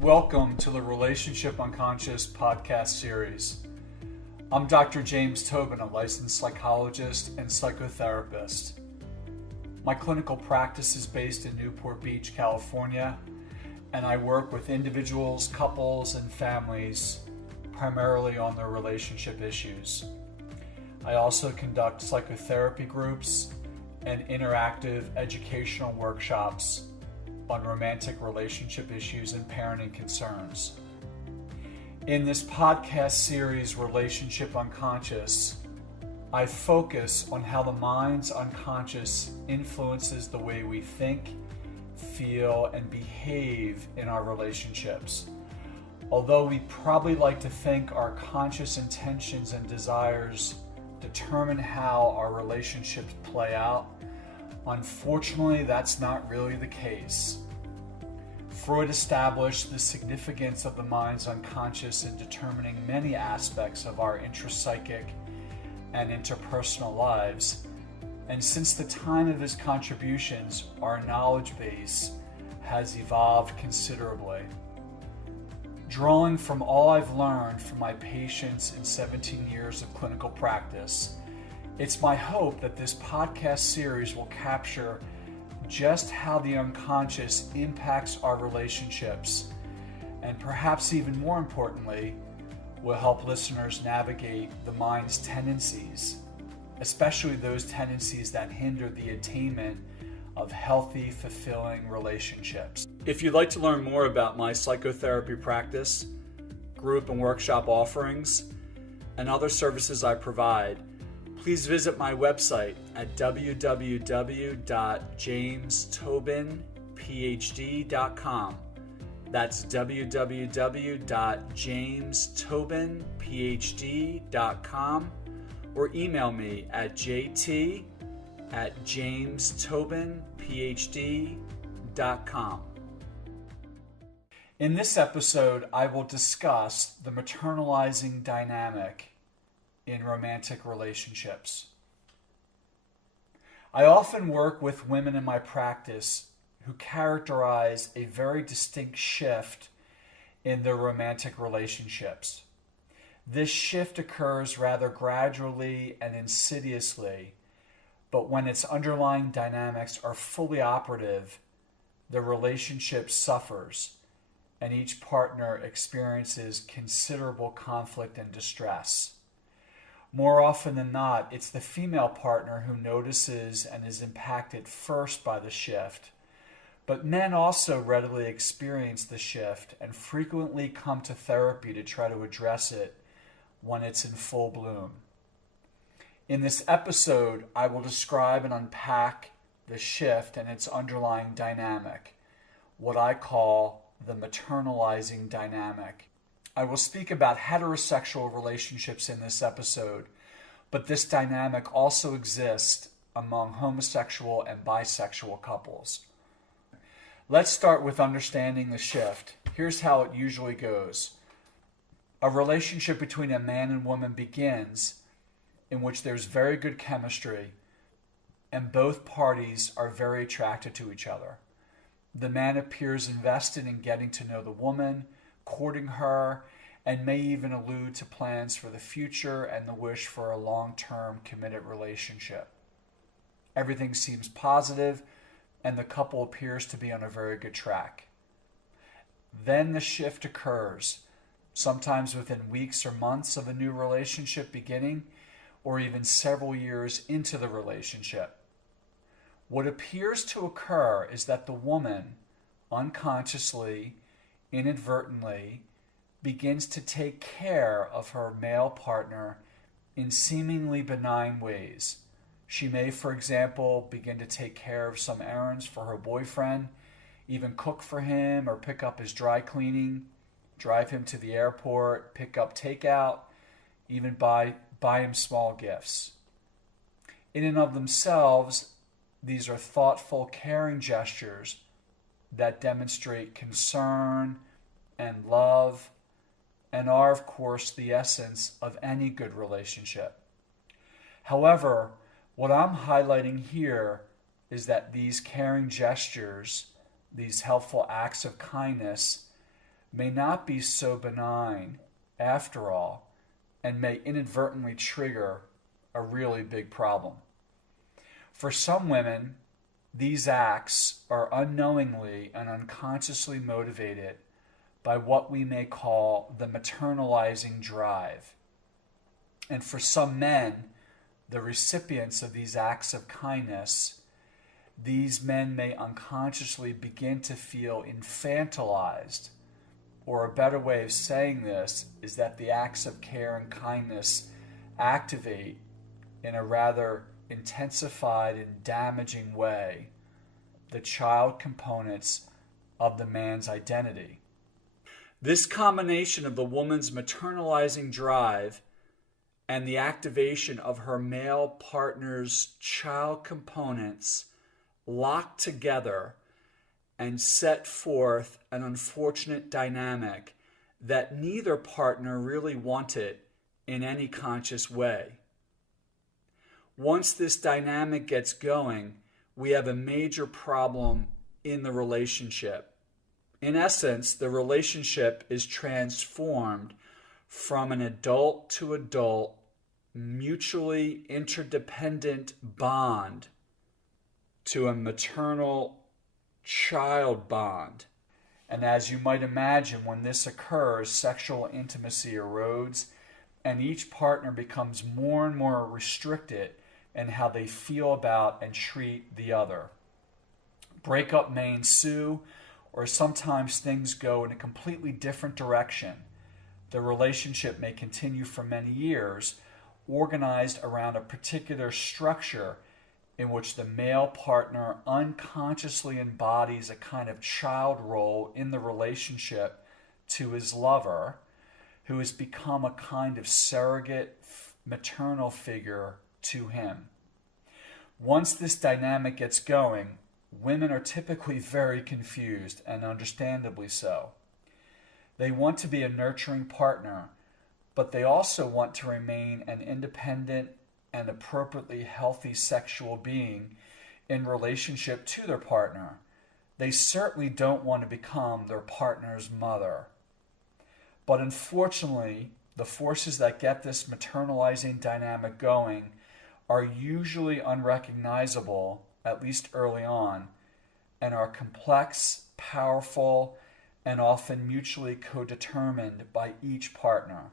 Welcome to the Relationship Unconscious podcast series. I'm Dr. James Tobin, a licensed psychologist and psychotherapist. My clinical practice is based in Newport Beach, California, and I work with individuals, couples, and families primarily on their relationship issues. I also conduct psychotherapy groups and interactive educational workshops on romantic relationship issues and parenting concerns. In this podcast series, Relationship Unconscious, I focus on how the mind's unconscious influences the way we think, feel, and behave in our relationships. Although we probably like to think our conscious intentions and desires determine how our relationships play out, unfortunately, that's not really the case. Freud established the significance of the mind's unconscious in determining many aspects of our intrapsychic and interpersonal lives, and since the time of his contributions, our knowledge base has evolved considerably. Drawing from all I've learned from my patients in 17 years of clinical practice, it's my hope that this podcast series will capture just how the unconscious impacts our relationships, and perhaps even more importantly, will help listeners navigate the mind's tendencies, especially those tendencies that hinder the attainment of healthy, fulfilling relationships. If you'd like to learn more about my psychotherapy practice, group and workshop offerings, and other services I provide, please visit my website at www.jamestobinphd.com. That's www.jamestobinphd.com, or email me at jt@jamestobinphd.com. In this episode, I will discuss the maternalizing dynamic in romantic relationships. I often work with women in my practice who characterize a very distinct shift in their romantic relationships. This shift occurs rather gradually and insidiously, but when its underlying dynamics are fully operative, the relationship suffers, and each partner experiences considerable conflict and distress. More often than not, it's the female partner who notices and is impacted first by the shift, but men also readily experience the shift and frequently come to therapy to try to address it when it's in full bloom. In this episode, I will describe and unpack the shift and its underlying dynamic, what I call the maternalizing dynamic. I will speak about heterosexual relationships in this episode, but this dynamic also exists among homosexual and bisexual couples. Let's start with understanding the shift. Here's how it usually goes. A relationship between a man and woman begins in which there's very good chemistry and both parties are very attracted to each other. The man appears invested in getting to know the woman, courting her, and may even allude to plans for the future and the wish for a long-term committed relationship. Everything seems positive, and the couple appears to be on a very good track. Then the shift occurs, sometimes within weeks or months of a new relationship beginning, or even several years into the relationship. What appears to occur is that the woman, unconsciously, inadvertently, begins to take care of her male partner in seemingly benign ways. She may, for example, begin to take care of some errands for her boyfriend, even cook for him or pick up his dry cleaning, drive him to the airport, pick up takeout, even buy him small gifts. In and of themselves, these are thoughtful, caring gestures that demonstrate concern and love and are, of course, the essence of any good relationship. However, what I'm highlighting here is that these caring gestures, these helpful acts of kindness, may not be so benign after all, and may inadvertently trigger a really big problem. For some women, these acts are unknowingly and unconsciously motivated by what we may call the maternalizing drive. And for some men, the recipients of these acts of kindness, these men may unconsciously begin to feel infantilized. Or a better way of saying this is that the acts of care and kindness activate in a rather intensified and damaging way the child components of the man's identity. This combination of the woman's maternalizing drive and the activation of her male partner's child components lock together and set forth an unfortunate dynamic that neither partner really wanted in any conscious way. Once this dynamic gets going, we have a major problem in the relationship. In essence, the relationship is transformed from an adult to adult, mutually interdependent bond to a maternal child bond. And as you might imagine, when this occurs, sexual intimacy erodes and each partner becomes more and more restricted in how they feel about and treat the other. Breakup may ensue, or sometimes things go in a completely different direction. The relationship may continue for many years, organized around a particular structure in which the male partner unconsciously embodies a kind of child role in the relationship to his lover, who has become a kind of surrogate maternal figure to him. Once this dynamic gets going, women are typically very confused, and understandably so. They want to be a nurturing partner, but they also want to remain an independent and appropriately healthy sexual being in relationship to their partner. They certainly don't want to become their partner's mother. But unfortunately, the forces that get this maternalizing dynamic going are usually unrecognizable, at least early on, and are complex, powerful, and often mutually codetermined by each partner.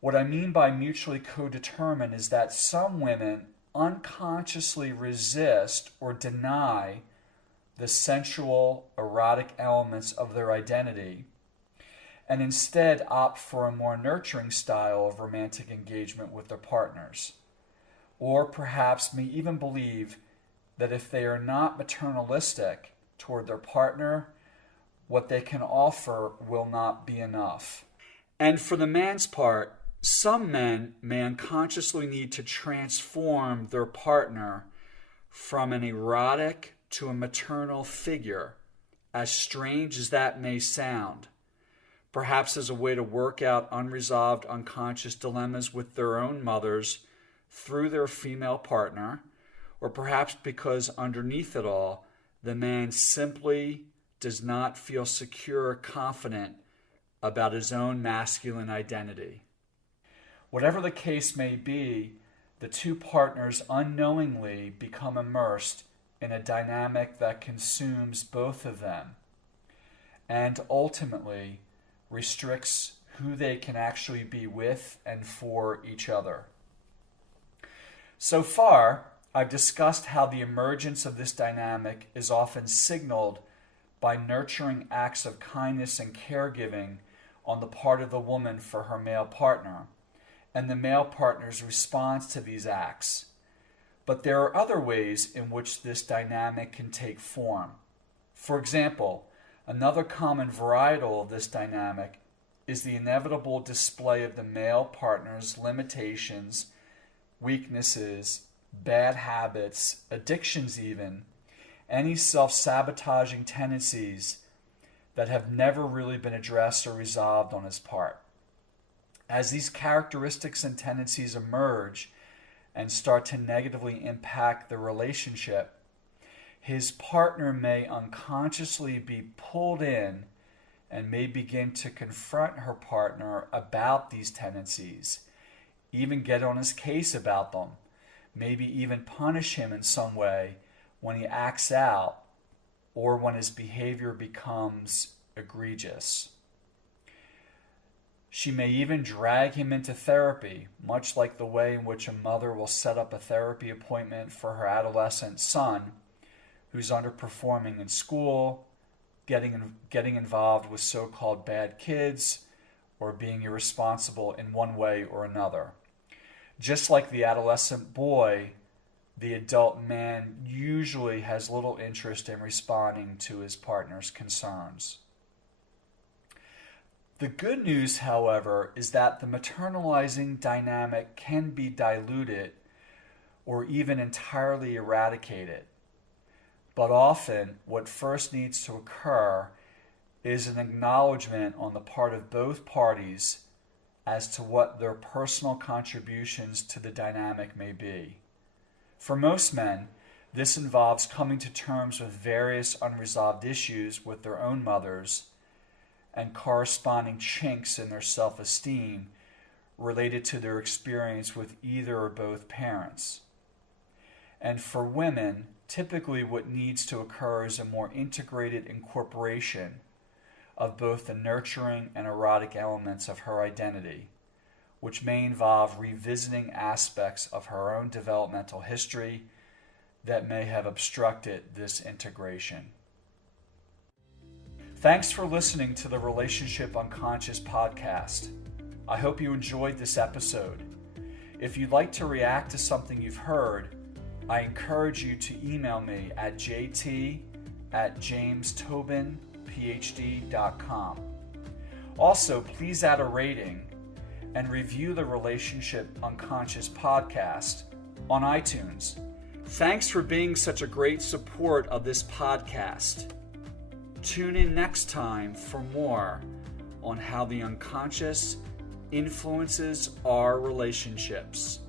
What I mean by mutually codetermined is that some women unconsciously resist or deny the sensual, erotic elements of their identity, and instead opt for a more nurturing style of romantic engagement with their partners. Or perhaps may even believe that if they are not maternalistic toward their partner, what they can offer will not be enough. And for the man's part, some men may unconsciously need to transform their partner from an erotic to a maternal figure, as strange as that may sound, perhaps as a way to work out unresolved unconscious dilemmas with their own mothers through their female partner, or perhaps because underneath it all, the man simply does not feel secure or confident about his own masculine identity. Whatever the case may be, the two partners unknowingly become immersed in a dynamic that consumes both of them and ultimately restricts who they can actually be with and for each other. So far, I've discussed how the emergence of this dynamic is often signaled by nurturing acts of kindness and caregiving on the part of the woman for her male partner, and the male partner's response to these acts. But there are other ways in which this dynamic can take form. For example, another common varietal of this dynamic is the inevitable display of the male partner's limitations, weaknesses, bad habits, addictions even, any self-sabotaging tendencies that have never really been addressed or resolved on his part. As these characteristics and tendencies emerge and start to negatively impact the relationship, his partner may unconsciously be pulled in and may begin to confront her partner about these tendencies, even get on his case about them, maybe even punish him in some way when he acts out or when his behavior becomes egregious. She may even drag him into therapy, much like the way in which a mother will set up a therapy appointment for her adolescent son who's underperforming in school, getting involved with so-called bad kids, or being irresponsible in one way or another. Just like the adolescent boy, the adult man usually has little interest in responding to his partner's concerns. The good news, however, is that the maternalizing dynamic can be diluted or even entirely eradicated. But often, what first needs to occur is an acknowledgement on the part of both parties as to what their personal contributions to the dynamic may be. For most men, this involves coming to terms with various unresolved issues with their own mothers and corresponding chinks in their self-esteem related to their experience with either or both parents. And for women, typically what needs to occur is a more integrated incorporation of both the nurturing and erotic elements of her identity, which may involve revisiting aspects of her own developmental history that may have obstructed this integration. Thanks for listening to the Relationship Unconscious podcast. I hope you enjoyed this episode. If you'd like to react to something you've heard, I encourage you to email me at jt@jamestobinphd.com. Also, please add a rating and review the Relationship Unconscious podcast on iTunes. Thanks for being such a great support of this podcast. Tune in next time for more on how the unconscious influences our relationships.